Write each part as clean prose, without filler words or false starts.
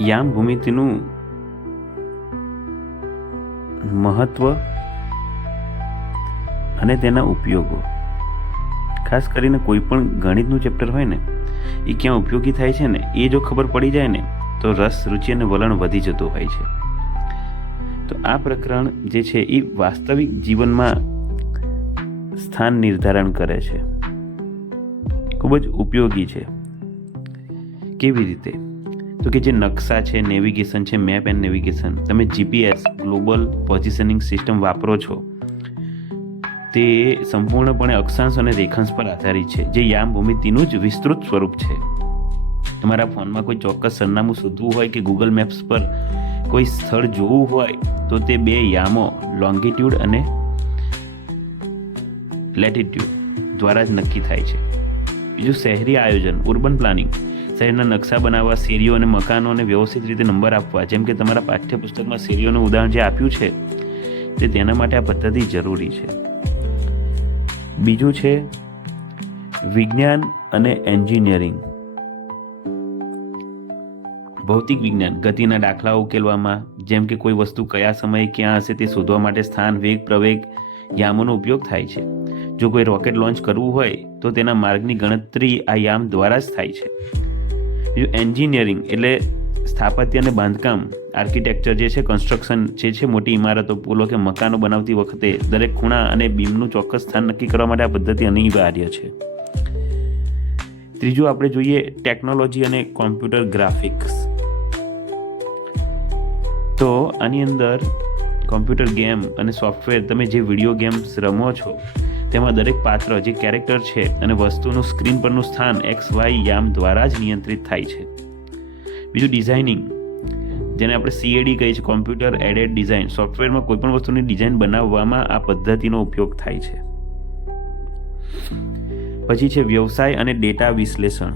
યામ ભૂમિતિનું મહત્વ અને તેના ઉપયોગો. ખાસ કરીને કોઈ પણ ગણિતનું ચેપ્ટર હોય ને એ ક્યાં ઉપયોગી થાય છે ને એ જો ખબર પડી જાય ને તો રસ, રુચિ અને વલણ વધી જતું હોય છે. તો આ પ્રકરણ જે છે એ વાસ્તવિક જીવનમાં સ્થાન નિર્ધારણ કરે છે. ખૂબ જ ઉપયોગી છે. કેવી રીતે? તો કે જે નકશા છે, નેવિગેશન છે, મેપ એન્ડ નેવિગેશન, તમે જીપીએસ ગ્લોબલ પોઝિશનિંગ સિસ્ટમ વાપરો છો તે સંપૂર્ણપણે અક્ષાંશ અને રેખાંશ પર આધારિત છે, જે યામ ભૂમિતિનું જ વિસ્તૃત સ્વરૂપ છે. તમારા ફોનમાં કોઈ ચોક્કસ સરનામું શોધવું હોય કે ગૂગલ મેપ્સ પર કોઈ સ્થળ જોવું હોય તો તે બે યામો લોંગિટ્યુડ અને લેટિટ્યુડ દ્વારા જ નક્કી થાય છે. બીજું શહેરી આયોજન, ઉર્બન પ્લાનિંગ, શહેરના નકશા બનાવવા, શેરીઓ અને મકાનોને વ્યવસ્થિત રીતે નંબર આપવા. જેમ કે તમારા પાઠ્યપુસ્તકમાં શેરીઓનું ઉદાહરણ જે આપ્યું છે તે તેના માટે આ પદ્ધતિ જરૂરી છે. બીજું છે વિજ્ઞાન અને એન્જિનિયરિંગ. ભૌતિક વિજ્ઞાન, ગતિના દાખલાઓ ઉકેલવામાં, જેમ કે કોઈ વસ્તુ કયા સમયે ક્યાં હશે તે શોધવા માટે સ્થાન, વેગ, પ્રવેગ યામોનો ઉપયોગ થાય છે. જો કોઈ રોકેટ લોન્ચ કરવું હોય તો તેના માર્ગની ગણતરી આ યામ દ્વારા જ થાય છે. બીજું એન્જિનિયરિંગ એટલે સ્થાપત્ય અને બાંધકામ, આર્કિટેક્ચર જે છે, કન્સ્ટ્રક્શન જે છે, મોટી ઇમારતો, પુલો કે મકાનો બનાવતી વખતે દરેક ખૂણા અને બીમનું ચોક્કસ સ્થાન નક્કી કરવા માટે આ પદ્ધતિ અનિવાર્ય છે. ત્રીજું આપણે જોઈએ ટેકનોલોજી અને કોમ્પ્યુટર ગ્રાફિક્સ. તો આની અંદર કોમ્પ્યુટર ગેમ અને સોફ્ટવેર, તમે જે વિડીયો ગેમ્સ રમો છો તેમાં દરેક પાત્ર જે કેરેક્ટર છે અને વસ્તુનું સ્ક્રીન પરનું સ્થાન XY યામ દ્વારા જ નિયંત્રિત થાય છે. બીજું ડિઝાઇનિંગ, જેને આપણે CAD કહીએ છીએ, કોમ્પ્યુટર એડેડ ડિઝાઇન. સોફ્ટવેરમાં કોઈ પણ વસ્તુની ડિઝાઇન બનાવવામાં આ પદ્ધતિનો ઉપયોગ થાય છે. પછી છે વ્યવસાય અને ડેટા વિશ્લેષણ.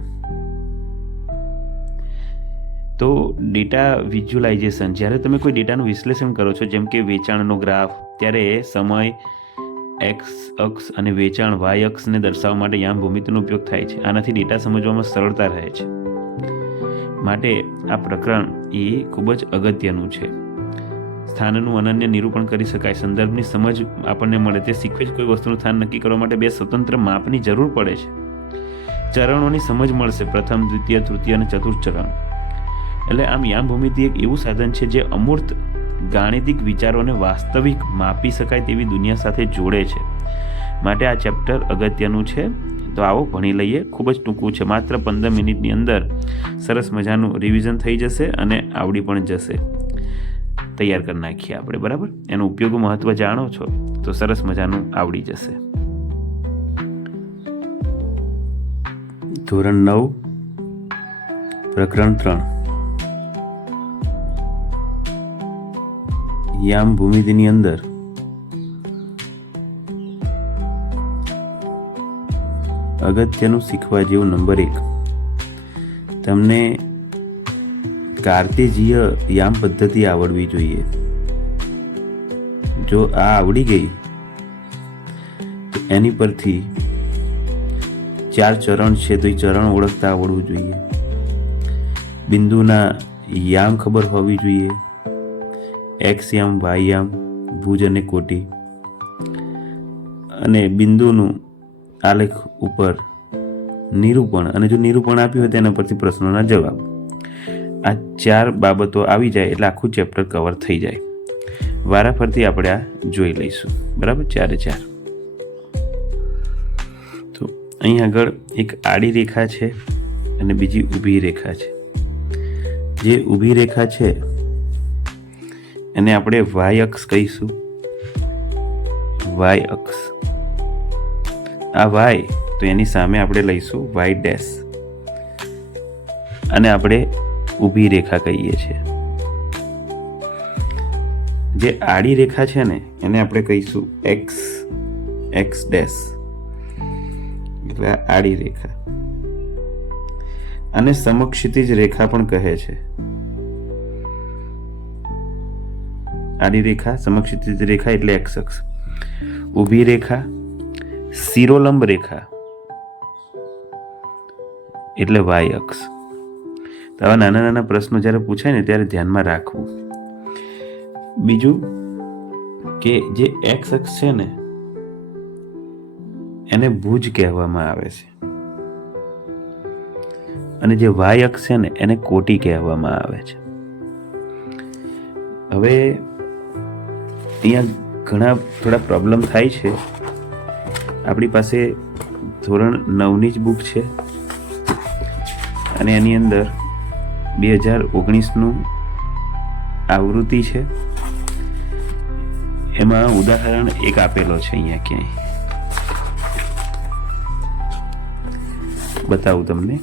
તો ડેટા વિઝ્યુલાઇઝેશન, જ્યારે તમે કોઈ ડેટાનું વિશ્લેષણ કરો છો, જેમ કે વેચાણનો ગ્રાફ, ત્યારે સમય X અક્ષ અને વેચાણ Y અક્ષને દર્શાવવા માટે યામ ભૂમિતિનો ઉપયોગ થાય છે. આનાથી ડેટા સમજવામાં સરળતા રહે છે. માટે આ પ્રકરણ એ ખૂબ જ અગત્યનું છે. સ્થાનનું અનન્ય નિરૂપણ કરી શકાય, સંદર્ભની સમજ આપણને મળે. તે શીખવે છે કોઈ વસ્તુનું સ્થાન નક્કી કરવા માટે બે સ્વતંત્ર માપની જરૂર પડે છે. ચરણોની સમજ મળશે, પ્રથમ, દ્વિતીય, તૃતીય અને ચતુર્થ ચરણ. એટલે આમ યામ ભૂમિતિ એક એવું સાધન છે જે અમૂર્ત ગાણિતિક વિચારોને વાસ્તવિક માપી શકાય તેવી દુનિયા સાથે જોડે છે. માટે આ ચેપ્ટર અગત્યનું છે. તો આવો ભણી લઈએ. ખૂબ જ ટૂંકું છે, માત્ર 15 મિનિટની અંદર સરસ મજાનું રિવિઝન થઈ જશે અને આવડી પણ જશે. તૈયાર કરી નાખીએ આપણે, બરાબર? એનો ઉપયોગ, મહત્વ જાણો છો તો સરસ મજાનું આવડી જશે. ધોરણ 9 પ્રકરણ 3 યામ ભૂમિતિની અંદર અગત્યનું શીખવા જેવું નંબર 1, તમને કાર્ટેજીય યામ પદ્ધતિ આવડવી જોઈએ. જો આ આવડી ગઈ તો એની પરથી 4 ચરણ છે તો એ ચરણ ઓળખતા આવડવું જોઈએ. બિંદુના યામ ખબર હોવી જોઈએ, X યામ, Y યામ, ભુજ અને કોટી, અને બિંદુનું આલેખ ઉપર નિરૂપણ, અને જો નિરૂપણ આપ્યું હોય તેના પરથી પ્રશ્નોના જવાબ. આ 4 બાબતો આવી જાય એટલે આખું ચેપ્ટર કવર થઈ જાય. વારાફરતી આપણે આ જોઈ લઈશું, બરાબર? 4 એ 4. તો અહીં આગળ એક આડી રેખા છે અને બીજી ઊભી રેખા છે. જે ઊભી રેખા છે એને આપણે Y અક્ષ કહીશું. Y અક્ષ, આ Y, તો એની સામે આપણે લઈશું Y ડેશ, અને આપણે ઊભી રેખા કહીએ છીએ. જે આડી રેખા છે ને એને આપણે કહીશું X ડેશ, એટલે આડી રેખા. અને સમક્ષિતિજ રેખા પણ કહે છે. આડી રેખા, સમક્ષિતિજ રેખા એટલે X અક્ષ. ઊભી રેખા, શિરોલંબ રેખા એટલે Y અક્ષ. તો આવા નાના નાના પ્રશ્નો જ્યારે પૂછાય ને ત્યારે ધ્યાનમાં રાખવું. બીજું કે જે એક્સ અક્ષ છે ને એને ભુજ કહેવામાં આવે છે અને જે વાય અક્ષ છે ને એને કોટી કહેવામાં આવે છે. હવે અહીંયા ઘણા થોડા પ્રોબ્લેમ થાય છે. આપણી પાસે ધોરણ 9ની જ બુક છે અને એની અંદર 2019નું આવૃત્તિ છે. એમાં ઉદાહરણ એક આપેલો છે, અહીંયા ક્યાંય બતાવું તમને.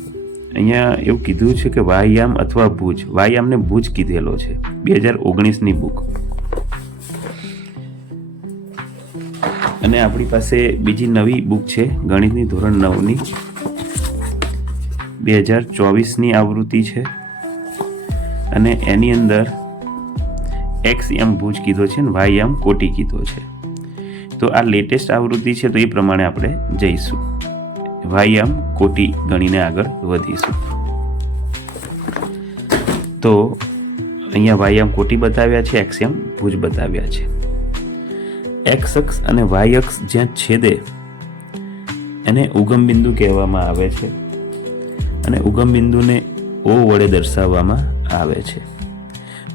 અહીંયા એવું કીધું છે કે વાયામ અથવા ભુજ. વાયામને ભુજ કીધેલો છે, 2019ની બુક. અને આપણી પાસે બીજી નવી બુક છે ગણિતની ધોરણ 9ની 2024ની આવૃત્તિ છે અને એની અંદર એક્સ એમ ભુજ કીધો છે ને વાય એમ કોટી કીધો છે. તો આ લેટેસ્ટ આવૃત્તિ છે તો એ પ્રમાણે આપણે જઈશું. વાય એમ કોટી ગણીને આગળ વધીશું. તો અહીંયા વાય એમ કોટી બતાવ્યા છે, એક્સ એમ ભુજ બતાવ્યા છે. એક્સ અક્ષ અને વાય અક્ષ જ્યાં છેદે એને ઉગમ બિંદુ કહેવામાં આવે છે અને ઉગમ બિંદુને ઓ વડે દર્શાવવામાં આવે છે.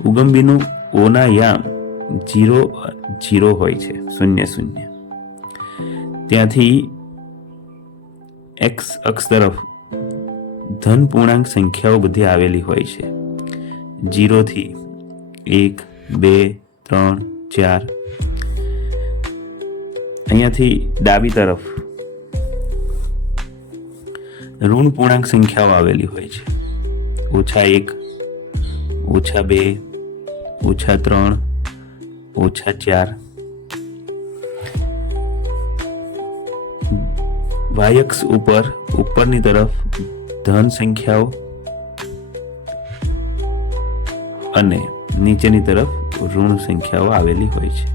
ઉગમ બિંદુ ઓના યામ 0 0 હોય છે, 0 0. ત્યાંથી એક્સ અક્ષ તરફ ધન પૂર્ણાંક સંખ્યાઓ બધી આવેલી હોય છે, 0 થી 1 2 3 4. અહીંયાથી ડાબી તરફ ઋણ પૂર્ણાંક સંખ્યાઓ આવેલી હોય છે, -1 -2 -3 -4. વાય અક્ષ ઉપર ઉપરની તરફ ધન સંખ્યાઓ અને નીચેની તરફ ઋણ સંખ્યાઓ આવેલી હોય છે.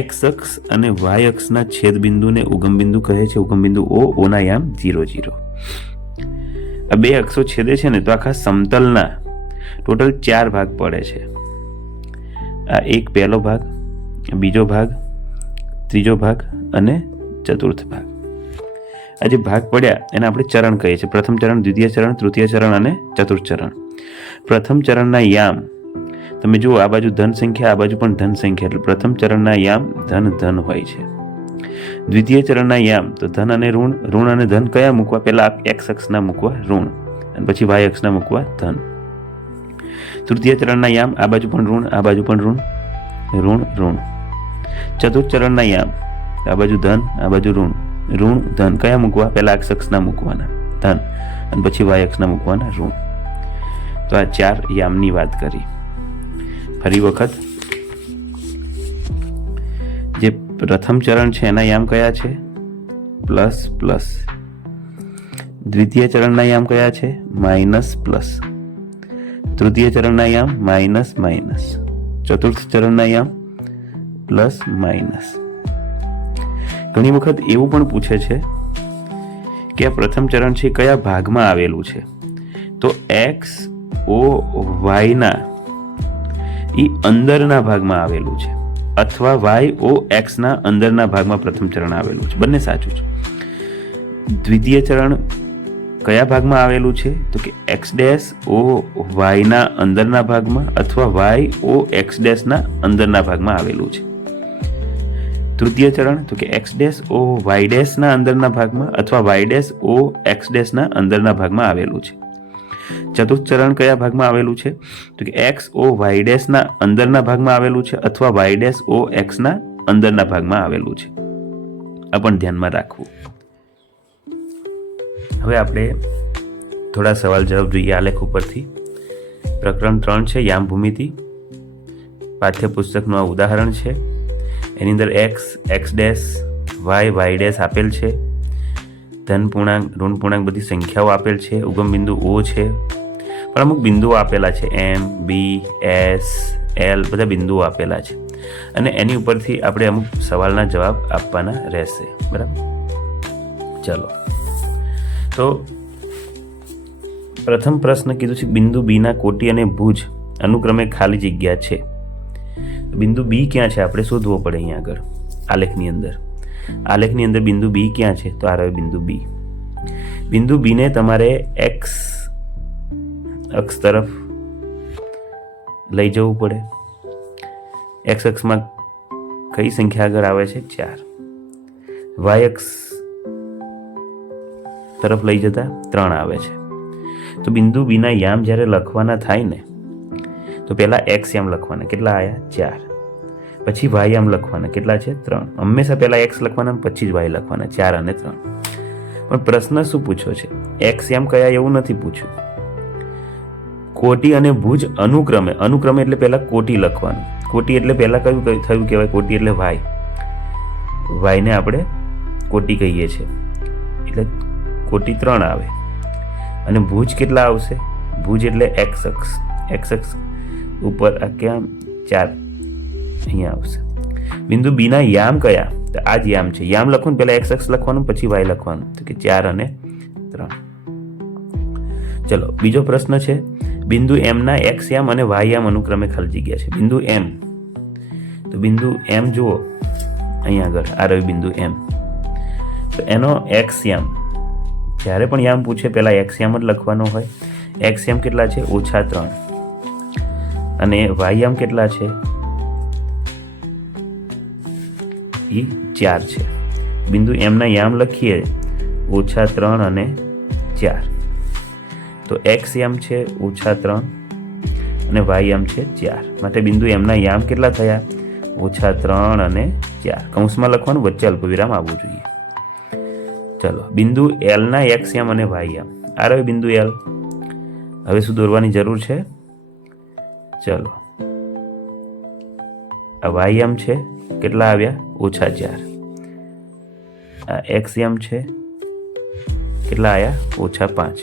એક્સ અક્ષ અને વાય અક્ષના છેદ બિંદુને ઉગમ બિંદુ કહે છે. ઉગમ બિંદુ ઓના યામ 0 0. આ બે અક્ષો છેદે છે ને તો આખા સમતલના ટોટલ 4 ભાગ પડે છે. આ એક પહેલો ભાગ, બીજો ભાગ, ત્રીજો ભાગ અને ચતુર્થ ભાગ. આ જે ભાગ પડ્યા એને આપણે ચરણ કહીએ છીએ. પ્રથમ ચરણ, દ્વિતીય ચરણ, તૃતીય ચરણ અને ચતુર્થ ચરણ. પ્રથમ ચરણના યામ તમે જુઓ, આ બાજુ ધન સંખ્યા, આ બાજુ પણ ધન સંખ્યા, એટલે પ્રથમ ચરણના યામ ધન ધન હોય છે. દ્વિતીય ચરણના યામ તો ધન અને ઋણ, ઋણ અને ધન કયા મૂકવા? પહેલા એક્સ અક્ષના મૂકવા ઋણ અને પછી વાય અક્ષના મૂકવા ધન. તૃતીય ચરણના યામ આ બાજુ પણ ઋણ, આ બાજુ પણ ઋણ, ઋણ ઋણ. ચતુર્થ ચરણના યામ આ બાજુ ધન, આ બાજુ ઋણ, ઋણ ધન કયા મૂકવા? પહેલા એક્સ અક્ષના મૂકવાના ધન અને પછી વાય અક્ષના મૂકવાના ઋણ. તો આ 4 યામની વાત કરી. ફરી વખત, જે પ્રથમ ચરણ છે એના યામ કયા છે? Plus plus. દ્વિતીય ચરણના યામ કયા છે? Minus plus. તૃતીય ચરણના યામ માઇનસ માઇનસ. ચતુર્થ ચરણના યામ પ્લસ માઇનસ. ઘણી વખત એવું પણ પૂછે છે કે આ પ્રથમ ચરણ છે કયા ભાગમાં આવેલું છે? તો એક્સ ઓ વાયના એ અંદરના ભાગમાં આવેલું છે અથવા વાય ઓ એક્સના અંદરના ભાગમાં પ્રથમ ચરણ આવેલું છે. બંને સાચું છે. દ્વિતીય ચરણ કયા ભાગમાં આવેલું છે? તો કે એક્સ ડેશ ઓ વાયના અંદરના ભાગમાં અથવા વાય ઓ એક્સ ડેશના અંદરના ભાગમાં આવેલું છે. તૃતીય ચરણ તો કે એક્સ ડેશ ઓ વાય ડેશના અંદરના ભાગમાં અથવા વાય ડેશ ઓ એક્સ ડેશના અંદરના ભાગમાં આવેલું છે. ચતુર્થ ચરણ કયા ભાગમાં આવેલું છે? તો કે એક્સ ઓ વાય ડેશના અંદરના ભાગમાં આવેલું છે અથવા વાય ડેશ ઓ એક્સના અંદરના ભાગમાં આવેલું છે. આ પણ ધ્યાનમાં રાખવું. હવે આપણે થોડા સવાલ જવાબ જોઈએ આલેખ ઉપરથી. પ્રકરણ 3 છે યામ ભૂમિતિ. પાઠ્યપુસ્તકનું આ ઉદાહરણ છે. એની અંદર x, x dash, y, y dash આપેલ છે. ધન પૂર્ણાંક, ઋણ પૂર્ણાંક બધી સંખ્યાઓ આપેલ છે. ઉગમ બિંદુ ઓ છે, પણ અમુક બિંદુઓ આપેલા છે, એમ, બી, એસ, એલ બધા બિંદુઓ આપેલા છે અને એની ઉપરથી આપણે અમુક સવાલના જવાબ આપવાના રહેશે. બરાબર? ચલો, તો પ્રથમ પ્રશ્ન કીધું છે બિંદુ બીના કોટી અને ભુજ અનુક્રમે ખાલી જગ્યા છે. બિંદુ બી ક્યાં છે આપણે શોધવો પડે. અહીંયા આગળ આલેખની અંદર બિંદુ બી ક્યાં છે? તો આ રહ્યો બિંદુ બી. બિંદુ બીને તમારે એક્સ અક્ષ તરફ લઈ જવું પડે. એક્સ અક્ષમાં કઈ સંખ્યા આગળ આવે છે? 4. વાય અક્ષ તરફ લઈ જતા 3 આવે છે. તો બિંદુ બીના યામ જ્યારે લખવાના થાય ને તો પહેલાં એક્સ યામ લખવાના. કેટલા આવ્યા? 4. પછી વાય યામ લખવાના. કેટલા છે? 3. હંમેશા પહેલાં એક્સ લખવાના પછી જ વાય લખવાના. 4 અને 3. પણ પ્રશ્ન શું પૂછ્યો છે? એક્સ યામ કયા એવું નથી પૂછ્યું. કોટી અને ભુજ અનુક્રમે. અનુક્રમે એટલે પહેલાં કોટી લખવાનું. કોટી એટલે પહેલાં કયું થયું કહેવાય? કોટી એટલે વાય. વાયને આપણે કોટી કહીએ છીએ. એટલે કોટી 3 આવે. અને ભુજ કેટલા આવશે? ભુજ એટલે એક્સ અક્ષ. એક્સ અક્ષ ઉપર આ ક્યાં? 4 અહીંયા આવશે. બિંદુ બીના યામ કયા? તો આ જ યામ છે. યામ લખવાનું પહેલાં એક્સ અક્ષ લખવાનું પછી વાય લખવાનું. તો કે 4 અને 3. ચલો બીજો પ્રશ્ન છે બિંદુ એમના એક્સ યામ અને વાય યામ અનુક્રમે ખાલી જગ્યા છે. બિંદુ એમ. તો બિંદુ એમ જુઓ અહીંયા આગળ આ રહ્યું બિંદુ એમ. તો એનો એક્સ યામ જ્યારે પણ યામ પૂછે પહેલાં એક્સ યામ જ લખવાનો હોય. એક્સ યામ કેટલા છે? -3. અને વાય યામ કેટલા છે? એ 4 છે. બિંદુ એમના યામ લખીએ -3 અને 4. તો એક્સ યામ છે -3 અને વાય યામ છે 4. માટે બિંદુ એમના યામ કેટલા થયા? -3 અને 4. કૌંસમાં લખવાનું, વચ્ચે અલ્પવિરામ આવવું જોઈએ. ચલો બિંદુ એલના એક્સ યામ અને વાય યામ. આ રહ્યો બિંદુ એલ. હવે શું દોરવાની જરૂર છે? ચલો આ વાય યામ છે કેટલા આવ્યા? -4. આ એક્સ યામ છે કેટલા આવ્યા? -5.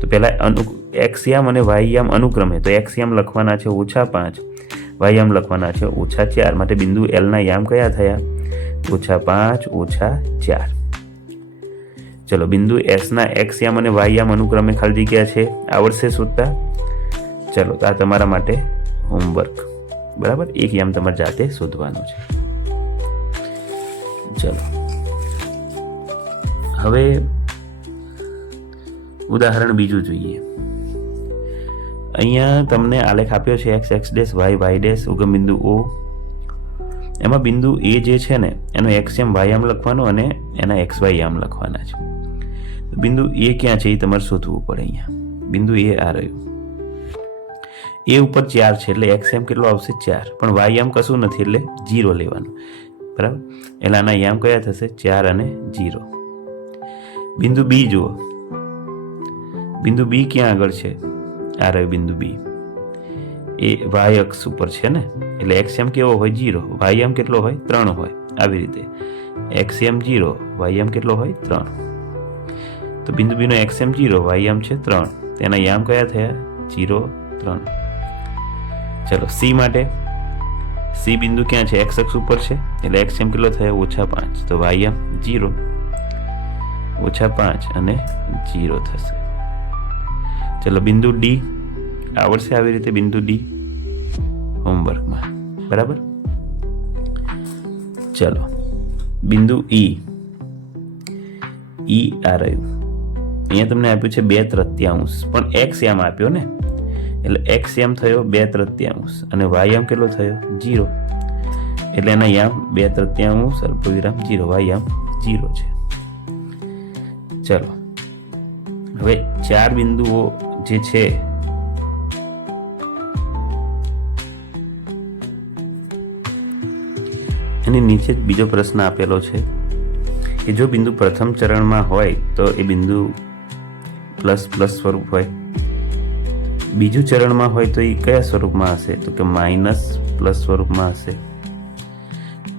તો પહેલાં એક્સ યામ અને વાય યામ અનુક્રમે. તો એક્સ યામ લખવાના છે -5, વાય યામ લખવાના છે -4. માટે બિંદુ એલના યામ કયા થયા? -5 -4. ચલો બિંદુ એસના એક્સ યામ અને વાય યામ અનુક્રમે ખાલી જગ્યા છે. આવડશે શોધતા? ચલો તો આ તમારા માટે હોમવર્ક. બરાબર, એક યામ તમારે જાતે શોધવાનું છે. ચલો હવે ઉદાહરણ બીજું જોઈએ. અહીંયા તમને આલેખ આપ્યો છે x x dash y y dash ઉગમ બિંદુ O. એમાં બિંદુ એ જે છે ને એનો એક્સ યામ વાય યામ લખવાનો અને એના એક્સ વાય યામ લખવાના છે. બિંદુ એ ક્યાં છે એ તમારે શોધવું પડે. અહીંયા બિંદુ એ આ રહ્યું. એ ઉપર 4 છે એટલે એક્સ યામ કેટલો આવશે? 4. પણ વાય યામ કશું નથી એટલે 0 લેવાનું. બરાબર, એટલે આના યામ કયા થશે? 4 અને 0. બિંદુ બી જુઓ. બિંદુ બી ક્યાં આગળ છે? આ રહ્યું બિંદુ બી. એ વાય અક્ષ ઉપર છે ને એટલે એક્સ યામ કેવો હોય? 0. વાય યામ કેટલો હોય? 3 હોય. આવી રીતે એક્સ યામ 0, વાય યામ કેટલો હોય? 3. તો બિંદુ બીનો એક્સ યામ 0, વાય યામ છે 3. તેના યામ કયા થયા? 0, 3. ચલો સી માટે. સી બિંદુ ક્યાં છે? એક્સ અક્ષ ઉપર છે એટલે એક્સ યામ કેટલો થયો? -5. તો વાય યામ 0, -5 અને 0 થશે. ચલો બિંદુ ડી. આવડશે આવી રીતે બિંદુ ડી હોમવર્કમાં. બરાબર. ચલો બિંદુ ઈ. ઈ આ રહ્યું. અહીંયા તમને આપ્યું છે 2/3, પણ એક્સ યામ આપ્યો ને એટલે એક્સ યામ થયો 2/3 અને વાય યામ કેટલો થયો? 0. એટલે એના યામ 2/3 અલ્પવિરામ 0, વાય યામ 0 છે. ચલો હવે 4 બિંદુઓ જે છે એની નીચે બીજો પ્રશ્ન આપેલો છે કે જો બિંદુ પ્રથમ ચરણમાં હોય તો એ બિંદુ પ્લસ સ્વરૂપ હોય. બીજું ચરણમાં હોય તો એ કયા સ્વરૂપમાં હશે? તો કે માઇનસ પ્લસ સ્વરૂપમાં હશે.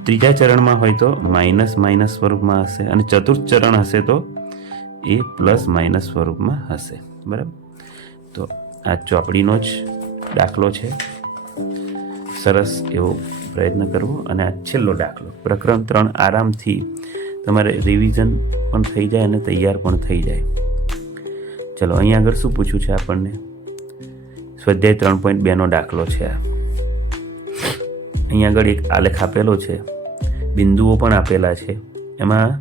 ત્રીજા ચરણમાં હોય તો માઇનસ સ્વરૂપમાં હશે. અને ચતુર્થ ચરણ હશે તો એ પ્લસ માઇનસ સ્વરૂપમાં હશે. બરાબર. તો આ ચોપડીનો જ દાખલો છે. સરસ એવો પ્રયત્ન કરવો. અને આ છેલ્લો દાખલો પ્રકરણ 3 આરામથી તમારે રિવિઝન પણ થઈ જાય અને તૈયાર પણ થઈ જાય. ચલો અહીંયા આગળ શું પૂછ્યું છે આપણને? સ્વાધ્યાય 3.2 દાખલો છે આ. અહીંયા આગળ એક આલેખ આપેલો છે, બિંદુઓ પણ આપેલા છે. એમાં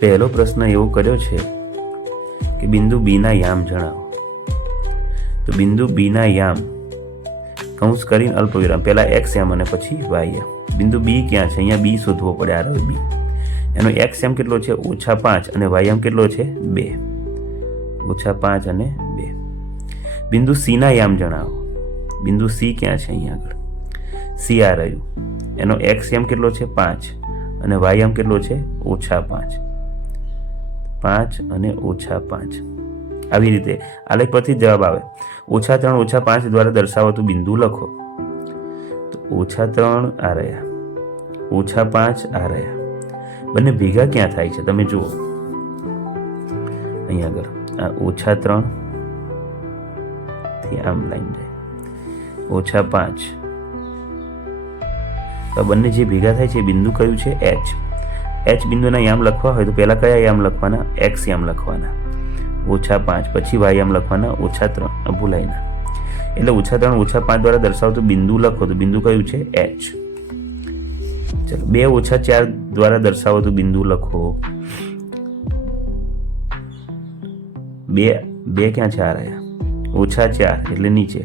પહેલો પ્રશ્ન એવો કર્યો છે કે બિંદુ બીના યામ જણાવો. તો બિંદુ બીના યામ કૌંસ કરીને અલ્પવિરામ, પહેલા એક્સ યામ અને પછી વાય યામ. બિંદુ બી ક્યાં છે? અહીંયા બી શોધવો પડે. આ રહ્યો બી. એનો એક્સ યામ કેટલો છે? -5 અને વાય યામ કેટલો છે? 2. -5 અને 2. બિંદુ સી ના યામ જણાવો. બિંદુ સી ક્યાં છે? અહીંયા આગળ સી આ રહ્યું. એનો એક્સ યામ કેટલો છે? 5 અને વાય યામ કેટલો છે? -5. 5 અને -5. આવી રીતે આલેખ પરથી જવાબ આવે. -3 -5 દ્વારા દર્શાવાતું બિંદુ લખો. તો -3 આ રહ્યા, -5 આ રહ્યા. બંને ભેગા ક્યાં થાય છે તમે જુઓ. અહીંયા આગળ આ -3 થી આમ લાઈન જાય, -5. તો બંને જે ભેગા થાય છે એ બિંદુ કયું છે? એચ. એચ બિંદુના યામ લખવા હોય તો પહેલા કયા યામ લખવાના? એક્સ યામ લખવાના, -5, પછી વાય યામ લખવાના, -3. ભૂલાય ના. એટલે -3 -5 દ્વારા દર્શાવતું બિંદુ લખો. તો બિંદુ કયું છે? એચ. ચલો 2 - 4 દ્વારા દર્શાવતું બિંદુ લખો. 2 ક્યાં છે? આ રહ્યા, -4 એટલે નીચે.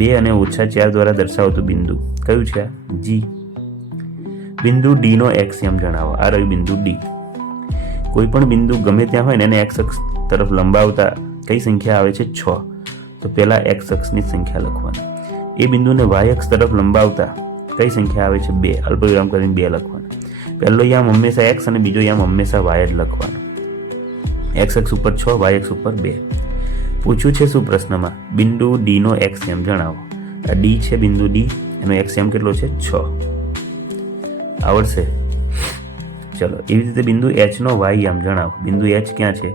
2 અને -4 દ્વારા દર્શાવતું બિંદુ કયું છે? જી. બિંદુ ડી નો એક્સ યામ જણાવો. આ રહ્યું બિંદુ ડી. કોઈ પણ બિંદુ ગમે ત્યાં હોય ને એને એક્સ અક્ષ તરફ લંબાવતા કઈ સંખ્યા આવે છે? 6. તો પહેલા એક્સ અક્ષની સંખ્યા લખવાની. એ બિંદુને વાય અક્ષ તરફ લંબાવતા કઈ સંખ્યા આવે છે? 2. અલ્પવિરામ કરીને 2 લખવાના. પહેલો યામ હંમેશા એક્સ અને બીજો યામ હંમેશા વાય જ લખવાનો. એક્સ અક્ષ ઉપર 6, વાય અક્ષ ઉપર 2. પૂછ્યું છે શું પ્રશ્નમાં? બિંદુ ડી નો એક્સ યામ જણાવો. આ ડી છે બિંદુ ડી, એનો એક્સ યામ કેટલો છે? 6. આવડશે? ચલો એવી રીતે બિંદુ એચ નો વાય યામ જણાવો. બિંદુ એચ ક્યાં છે?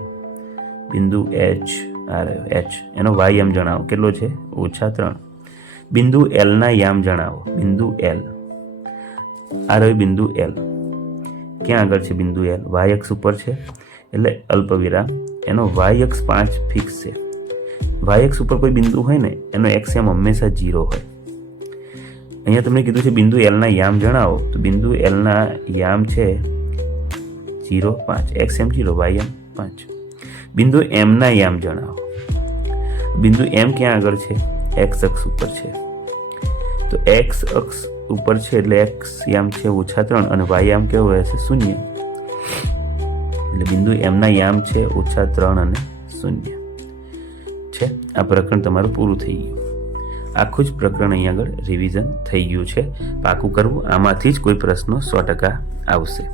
બિંદુ એચ આ રહ્યો એચ. એનો વાય યામ જણાવો. કેટલો છે? -3. બિંદુ એલ ના યામ જણાવો. બિંદુ એલ આ રહ્યું બિંદુ એલ. ક્યાં આગળ છે બિંદુ એલ? વાય અક્ષ ઉપર છે એટલે અલ્પવિરામ. એનો વાય અક્ષ 5 ફિક્સ છે. વાય અક્ષ ઉપર કોઈ બિંદુ હોય ને એનો એક્સ યામ હંમેશા 0 હોય. અહીંયા તમને કીધું છે બિંદુ એલ ના યામ જણાવો. તો બિંદુ એલ ના યામ છે 0, 5. એક્સ યામ 0, વાય યામ 5. બિંદુ એમ ના યામ જણાવો. બિંદુ એમ ક્યાં આગળ છે? એક્સ અક્ષ ઉપર છે. તો એક્સ અક્ષ ઉપર છે એટલે એક્સ યામ છે -3 અને વાય યામ કેવો રહેશે? 0. એટલે બિંદુ એમ ના યામ છે -3 અને 0 છે. આ પ્રકરણ તમારું પૂરું થઈ ગયું. આખું જ પ્રકરણ અહીંયા આગળ રિવિઝન થઈ ગયું છે. પાકું કરવું. આમાંથી જ કોઈ પ્રશ્નો 100% આવશે.